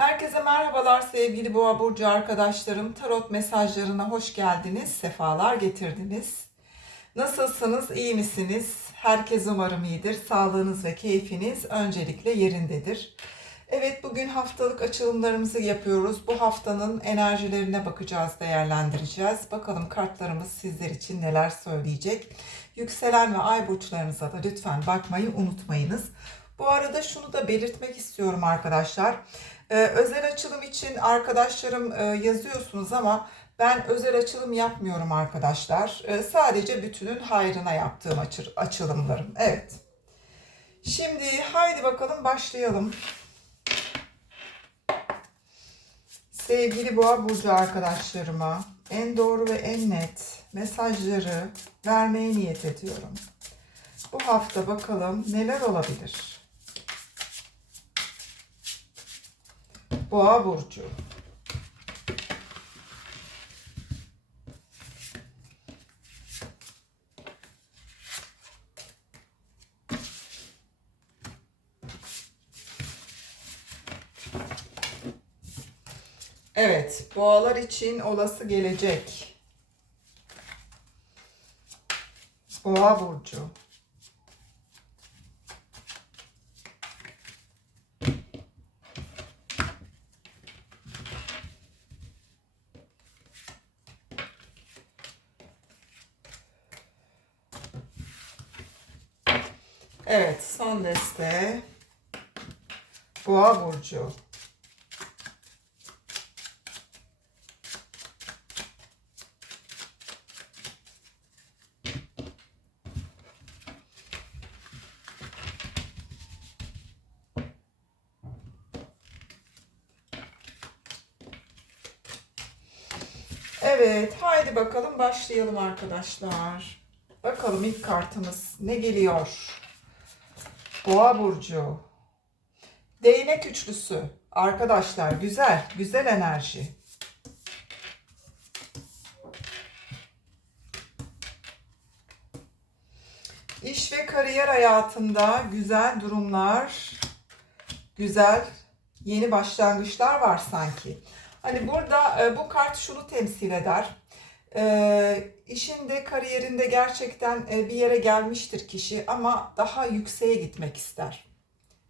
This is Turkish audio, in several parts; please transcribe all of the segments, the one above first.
Herkese merhabalar sevgili Boğa Burcu arkadaşlarım. Tarot mesajlarına hoş geldiniz, sefalar getirdiniz. Nasılsınız, iyi misiniz? Herkes umarım iyidir. Sağlığınız ve keyfiniz öncelikle yerindedir. Evet bugün haftalık açılımlarımızı yapıyoruz. Bu haftanın enerjilerine bakacağız, değerlendireceğiz. Bakalım kartlarımız sizler için neler söyleyecek. Yükselen ve ay burçlarınıza da lütfen bakmayı unutmayınız. Bu arada şunu da belirtmek istiyorum arkadaşlar. Ee, özel açılım için arkadaşlarım e, yazıyorsunuz ama ben özel açılım yapmıyorum arkadaşlar. Ee, sadece bütünün hayrına yaptığım açı- açılımlarım. Evet. Şimdi haydi bakalım başlayalım. Sevgili Boğa Burcu arkadaşlarıma en doğru ve en net mesajları vermeye niyet ediyorum. Bu hafta bakalım neler olabilir? Boğa Burcu. Evet, boğalar için olası gelecek. Boğa burcu. Evet, son deste. Boğa burcu. Evet, haydi bakalım başlayalım arkadaşlar. Bakalım ilk kartımız ne geliyor? Boğa burcu. Değnek üçlüsü. Arkadaşlar güzel, güzel enerji. İş ve kariyer hayatında güzel durumlar, güzel yeni başlangıçlar var sanki. Hani burada e, bu kart şunu temsil eder. E, işinde, kariyerinde gerçekten e, bir yere gelmiştir kişi ama daha yükseğe gitmek ister.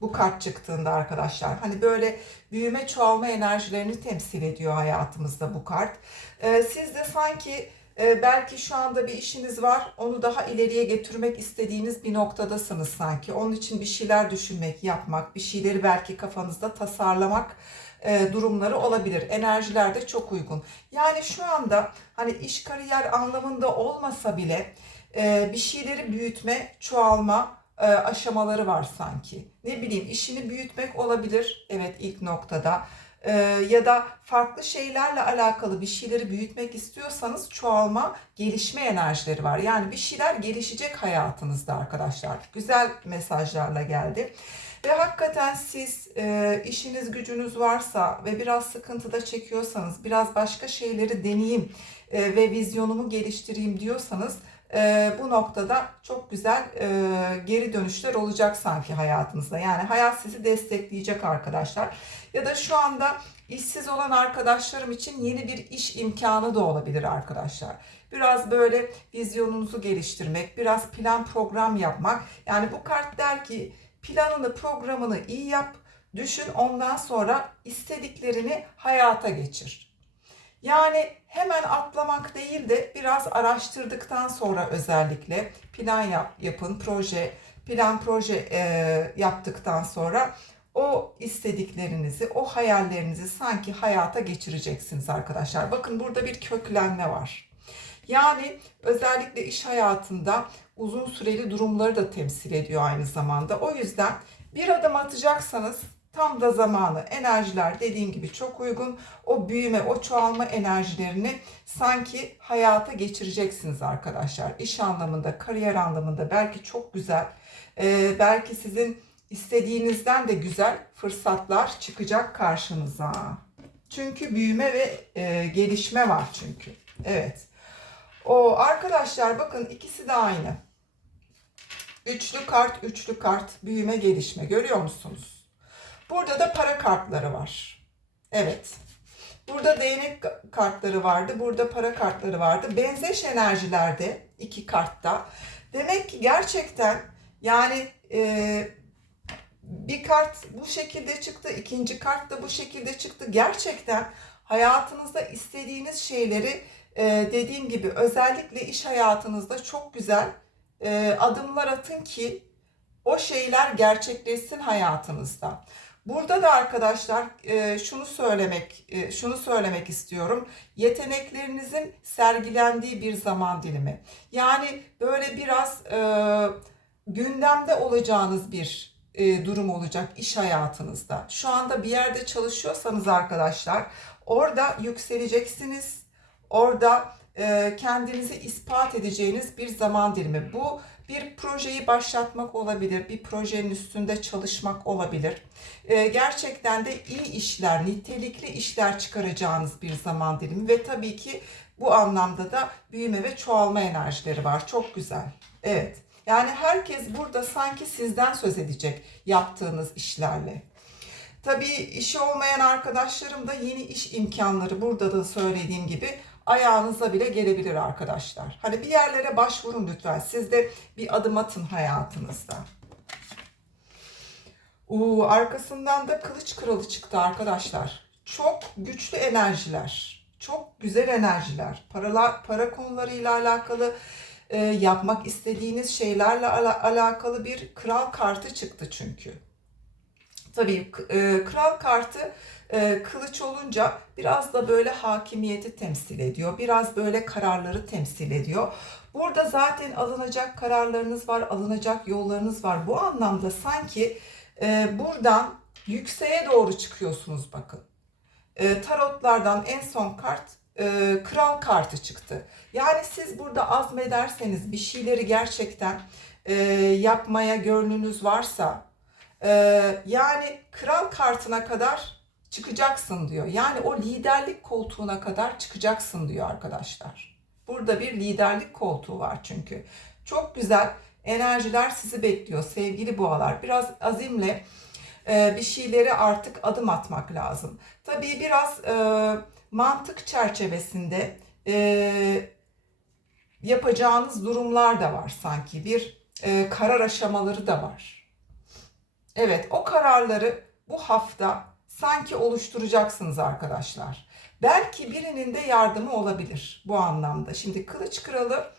Bu kart çıktığında arkadaşlar. Hani böyle büyüme, çoğalma enerjilerini temsil ediyor hayatımızda bu kart. E, siz de sanki e, belki şu anda bir işiniz var. Onu daha ileriye getirmek istediğiniz bir noktadasınız sanki. Onun için bir şeyler düşünmek, yapmak, bir şeyleri belki kafanızda tasarlamak e, durumları olabilir. Enerjiler de çok uygun. Yani şu anda hani iş kariyer anlamında olmasa bile e, bir şeyleri büyütme, çoğalma e, aşamaları var sanki. Ne bileyim işini büyütmek olabilir. Evet ilk noktada. E, ya da farklı şeylerle alakalı bir şeyleri büyütmek istiyorsanız çoğalma, gelişme enerjileri var. Yani bir şeyler gelişecek hayatınızda arkadaşlar. Güzel mesajlarla geldi. Ve hakikaten siz e, işiniz gücünüz varsa ve biraz sıkıntıda çekiyorsanız, biraz başka şeyleri deneyeyim e, ve vizyonumu geliştireyim diyorsanız e, bu noktada çok güzel e, geri dönüşler olacak sanki hayatınızda. Yani hayat sizi destekleyecek arkadaşlar. Ya da şu anda işsiz olan arkadaşlarım için yeni bir iş imkanı da olabilir arkadaşlar. Biraz böyle vizyonunuzu geliştirmek, biraz plan program yapmak. Yani bu kart der ki planını, programını iyi yap, düşün ondan sonra istediklerini hayata geçir. Yani hemen atlamak değil de biraz araştırdıktan sonra özellikle plan yap, yapın, proje, plan proje e, yaptıktan sonra o istediklerinizi, o hayallerinizi sanki hayata geçireceksiniz arkadaşlar. Bakın burada bir köklenme var. Yani özellikle iş hayatında uzun süreli durumları da temsil ediyor aynı zamanda. O yüzden bir adım atacaksanız tam da zamanı. Enerjiler dediğim gibi çok uygun. O büyüme, o çoğalma enerjilerini sanki hayata geçireceksiniz arkadaşlar. İş anlamında, kariyer anlamında belki çok güzel, e, belki sizin istediğinizden de güzel fırsatlar çıkacak karşınıza. Çünkü büyüme ve e, gelişme var çünkü. Evet. O arkadaşlar bakın ikisi de aynı. Üçlü kart, üçlü kart, büyüme, gelişme görüyor musunuz? Burada da para kartları var. Evet. Burada değnek kartları vardı. Burada para kartları vardı. Benzeş enerjilerde iki kartta. Demek ki gerçekten yani e, bir kart bu şekilde çıktı. ikinci kart da bu şekilde çıktı. Gerçekten hayatınızda istediğiniz şeyleri e, dediğim gibi özellikle iş hayatınızda çok güzel e, adımlar atın ki o şeyler gerçekleşsin hayatınızda. Burada da arkadaşlar e, şunu söylemek e, şunu söylemek istiyorum. Yeteneklerinizin sergilendiği bir zaman dilimi. Yani böyle biraz e, gündemde olacağınız bir e, durum olacak iş hayatınızda. Şu anda bir yerde çalışıyorsanız arkadaşlar orada yükseleceksiniz. Orada kendinizi ispat edeceğiniz bir zaman dilimi. Bu bir projeyi başlatmak olabilir, bir projenin üstünde çalışmak olabilir. E, gerçekten de iyi işler, nitelikli işler çıkaracağınız bir zaman dilimi ve tabii ki bu anlamda da büyüme ve çoğalma enerjileri var. Çok güzel. Evet. Yani herkes burada sanki sizden söz edecek yaptığınız işlerle. Tabii işi olmayan arkadaşlarım da yeni iş imkanları burada da söylediğim gibi ayağınıza bile gelebilir arkadaşlar. Hani bir yerlere başvurun lütfen. Siz de bir adım atın hayatınızda. Uuu arkasından da kılıç kralı çıktı arkadaşlar. Çok güçlü enerjiler. Çok güzel enerjiler. Paralar, para konularıyla alakalı e, yapmak istediğiniz şeylerle ala- alakalı bir kral kartı çıktı çünkü. Tabii e, kral kartı e, kılıç olunca biraz da böyle hakimiyeti temsil ediyor. Biraz böyle kararları temsil ediyor. Burada zaten alınacak kararlarınız var, alınacak yollarınız var. Bu anlamda sanki e, buradan yükseğe doğru çıkıyorsunuz bakın. E, tarotlardan en son kart e, kral kartı çıktı. Yani siz burada azmederseniz bir şeyleri gerçekten e, yapmaya gönlünüz varsa e, yani kral kartına kadar çıkacaksın diyor. Yani o liderlik koltuğuna kadar çıkacaksın diyor arkadaşlar. Burada bir liderlik koltuğu var çünkü. Çok güzel enerjiler sizi bekliyor sevgili boğalar. Biraz azimle e, bir şeyleri artık adım atmak lazım. Tabii biraz e, mantık çerçevesinde e, yapacağınız durumlar da var sanki. Bir karar aşamaları da var. Evet o kararları bu hafta sanki oluşturacaksınız arkadaşlar. Belki birinin de yardımı olabilir bu anlamda. Şimdi kılıç kralı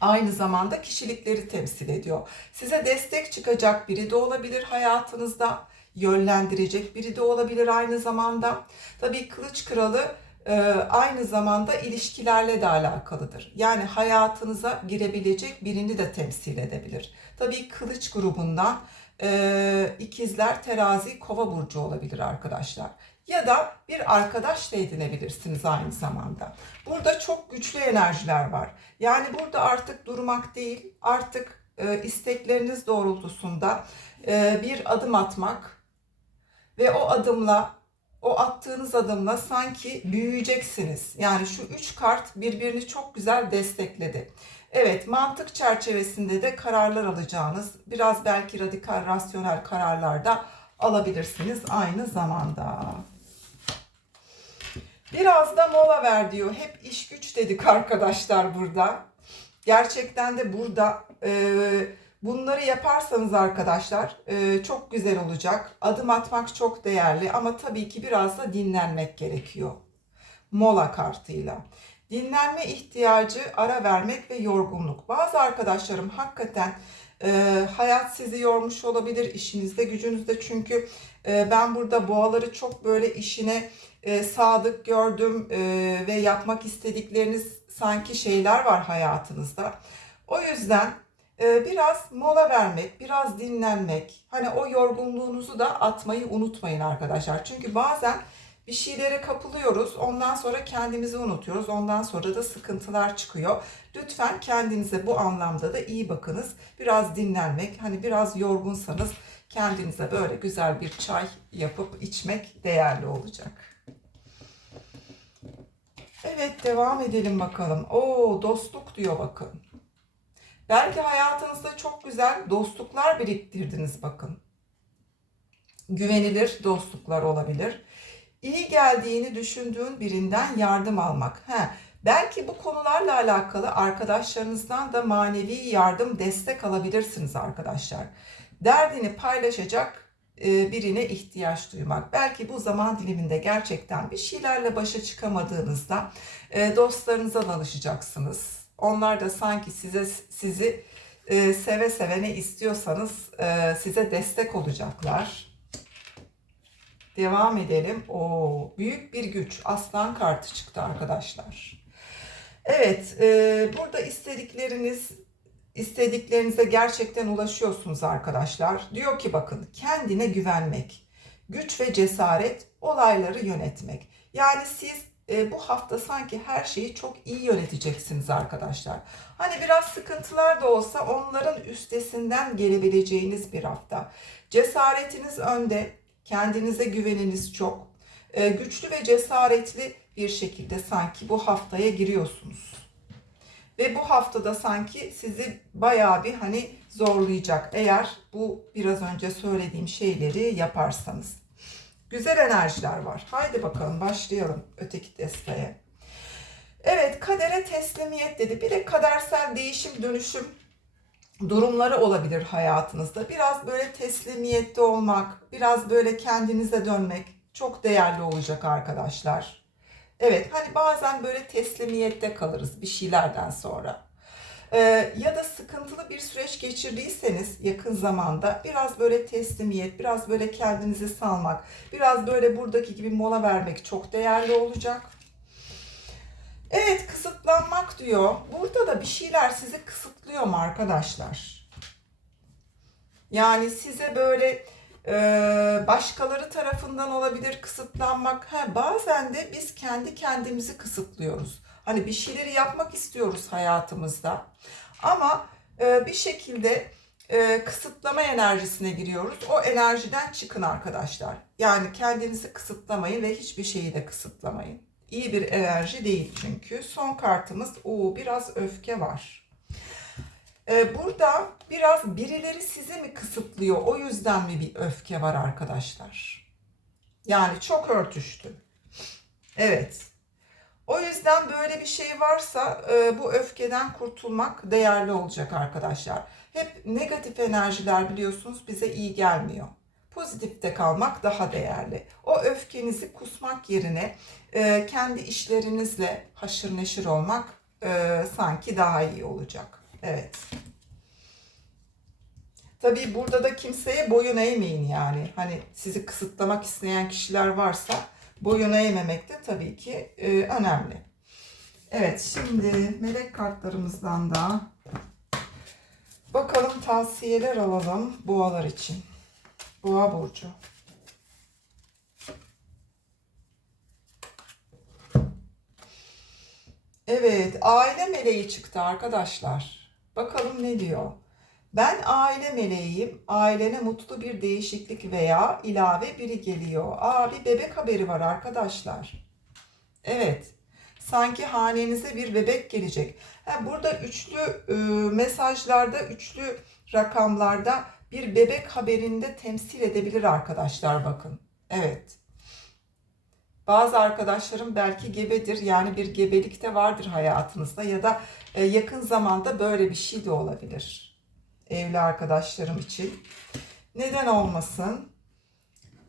aynı zamanda kişilikleri temsil ediyor. Size destek çıkacak biri de olabilir hayatınızda. Yönlendirecek biri de olabilir aynı zamanda. Tabii kılıç kralı e, aynı zamanda ilişkilerle de alakalıdır. Yani hayatınıza girebilecek birini de temsil edebilir. Tabii kılıç grubundan e, ikizler, terazi, kova burcu olabilir arkadaşlar. Ya da bir arkadaş da edinebilirsiniz aynı zamanda. Burada çok güçlü enerjiler var. Yani burada artık durmak değil, artık e, istekleriniz doğrultusunda e, bir adım atmak ve o adımla o attığınız adımla sanki büyüyeceksiniz. Yani şu üç kart birbirini çok güzel destekledi. Evet, mantık çerçevesinde de kararlar alacağınız, biraz belki radikal, rasyonel kararlar da alabilirsiniz aynı zamanda. Biraz da mola ver diyor. Hep iş güç dedik arkadaşlar burada. Gerçekten de burada e, bunları yaparsanız arkadaşlar e, çok güzel olacak. Adım atmak çok değerli ama tabii ki biraz da dinlenmek gerekiyor. Mola kartıyla. Dinlenme ihtiyacı, ara vermek ve yorgunluk. Bazı arkadaşlarım hakikaten e, hayat sizi yormuş olabilir işinizde, gücünüzde. Çünkü e, ben burada boğaları çok böyle işine sadık gördüm ve yapmak istedikleriniz sanki şeyler var hayatınızda. O yüzden biraz mola vermek, biraz dinlenmek, hani o yorgunluğunuzu da atmayı unutmayın arkadaşlar. Çünkü bazen bir şeylere kapılıyoruz. Ondan sonra kendimizi unutuyoruz. Ondan sonra da sıkıntılar çıkıyor. Lütfen kendinize bu anlamda da iyi bakınız. Biraz dinlenmek, hani biraz yorgunsanız kendinize böyle güzel bir çay yapıp içmek değerli olacak. Evet devam edelim bakalım. Oo dostluk diyor bakın. Belki hayatınızda çok güzel dostluklar biriktirdiniz bakın. Güvenilir dostluklar olabilir iyi geldiğini düşündüğün birinden yardım almak. He, belki bu konularla alakalı arkadaşlarınızdan da manevi yardım, destek alabilirsiniz arkadaşlar. Derdini paylaşacak e, birine ihtiyaç duymak. Belki bu zaman diliminde gerçekten bir şeylerle başa çıkamadığınızda e, dostlarınıza danışacaksınız. Onlar da sanki size sizi e, seve seve ne istiyorsanız e, size destek olacaklar. Devam edelim. O büyük bir güç. Aslan kartı çıktı arkadaşlar. Evet, e, burada istedikleriniz istediklerinize gerçekten ulaşıyorsunuz arkadaşlar. Diyor ki bakın kendine güvenmek, güç ve cesaret olayları yönetmek. Yani siz e, bu hafta sanki her şeyi çok iyi yöneteceksiniz arkadaşlar. Hani biraz sıkıntılar da olsa onların üstesinden gelebileceğiniz bir hafta. Cesaretiniz önde, kendinize güveniniz çok. E, güçlü ve cesaretli bir şekilde sanki bu haftaya giriyorsunuz. Ve bu haftada sanki sizi bayağı bir hani zorlayacak eğer bu biraz önce söylediğim şeyleri yaparsanız. Güzel enerjiler var. Haydi bakalım başlayalım öteki desteye. Evet kadere teslimiyet dedi. Bir de kadersel değişim dönüşüm durumları olabilir hayatınızda. Biraz böyle teslimiyette olmak, biraz böyle kendinize dönmek çok değerli olacak arkadaşlar. Evet hani bazen böyle teslimiyette kalırız bir şeylerden sonra. Ee, ya da sıkıntılı bir süreç geçirdiyseniz yakın zamanda biraz böyle teslimiyet, biraz böyle kendinizi salmak, biraz böyle buradaki gibi mola vermek çok değerli olacak. Evet kısıtlanmak diyor. Burada da bir şeyler sizi kısıtlıyor mu arkadaşlar? Yani size böyle e, başkaları tarafından olabilir kısıtlanmak. Ha, bazen de biz kendi kendimizi kısıtlıyoruz. Hani bir şeyleri yapmak istiyoruz hayatımızda. Ama bir şekilde e, kısıtlama enerjisine giriyoruz. O enerjiden çıkın arkadaşlar. Yani kendinizi kısıtlamayın ve hiçbir şeyi de kısıtlamayın. İyi bir enerji değil çünkü. Son kartımız o biraz öfke var. Ee, burada biraz birileri sizi mi kısıtlıyor? O yüzden mi bir öfke var arkadaşlar? Yani çok örtüştü. Evet. O yüzden böyle bir şey varsa e, bu öfkeden kurtulmak değerli olacak arkadaşlar. Hep negatif enerjiler biliyorsunuz bize iyi gelmiyor. Pozitifte kalmak daha değerli. O öfkenizi kusmak yerine e, kendi işlerinizle haşır neşir olmak e, sanki daha iyi olacak. Evet. Tabii burada da kimseye boyun eğmeyin yani. Hani sizi kısıtlamak isteyen kişiler varsa boyun eğmemek de tabii ki e, önemli. Evet şimdi melek kartlarımızdan da bakalım tavsiyeler alalım boğalar için. Boğa burcu. Evet, aile meleği çıktı arkadaşlar. Bakalım ne diyor? Ben aile meleğiyim. Ailene mutlu bir değişiklik veya ilave biri geliyor. Aa bir bebek haberi var arkadaşlar. Evet. Sanki hanenize bir bebek gelecek. Ha, burada üçlü e, mesajlarda, üçlü rakamlarda bir bebek haberinde temsil edebilir arkadaşlar bakın. Evet. Bazı arkadaşlarım belki gebedir yani bir gebelik de vardır hayatınızda ya da e, yakın zamanda böyle bir şey de olabilir. Evli arkadaşlarım için. Neden olmasın?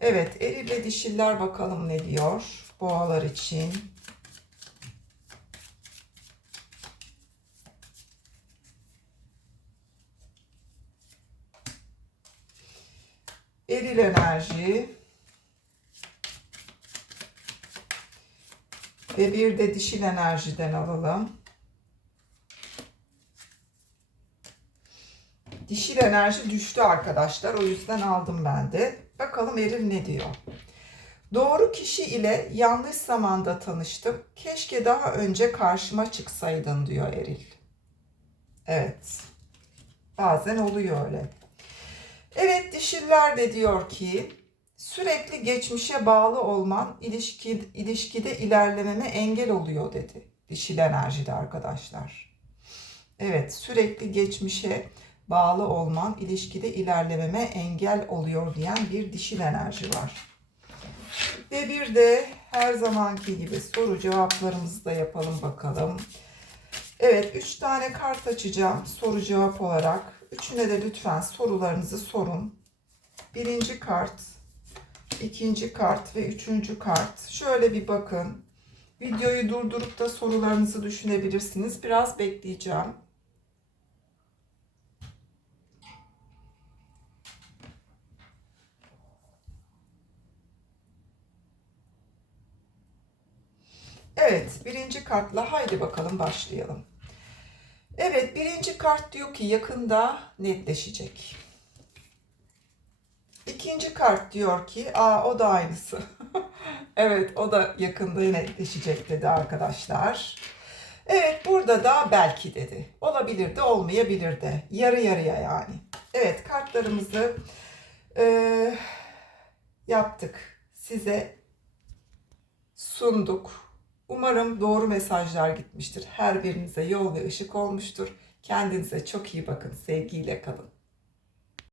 Evet eril ve dişiller bakalım ne diyor boğalar için. Eril enerji. Ve bir de dişil enerjiden alalım. Dişil enerji düştü arkadaşlar. O yüzden aldım ben de. Bakalım Eril ne diyor. Doğru kişi ile yanlış zamanda tanıştım. Keşke daha önce karşıma çıksaydın diyor Eril. Evet. Bazen oluyor öyle. Evet dişiller de diyor ki sürekli geçmişe bağlı olman ilişki, ilişkide ilerlememe engel oluyor dedi. Dişil enerjide arkadaşlar. Evet sürekli geçmişe bağlı olman ilişkide ilerlememe engel oluyor diyen bir dişil enerji var. Ve bir de her zamanki gibi soru cevaplarımızı da yapalım bakalım. Evet, 3 tane kart açacağım soru cevap olarak. Üçüne de lütfen sorularınızı sorun. Birinci kart, ikinci kart ve üçüncü kart. Şöyle bir bakın. Videoyu durdurup da sorularınızı düşünebilirsiniz. Biraz bekleyeceğim. Evet, birinci kartla haydi bakalım başlayalım. Evet, birinci kart diyor ki yakında netleşecek. İkinci kart diyor ki, aa o da aynısı. evet, o da yakında netleşecek dedi arkadaşlar. Evet, burada da belki dedi. Olabilir de olmayabilir de. Yarı yarıya yani. Evet, kartlarımızı eee, yaptık. Size sunduk. Umarım doğru mesajlar gitmiştir. Her birinize yol ve ışık olmuştur. Kendinize çok iyi bakın. Sevgiyle kalın.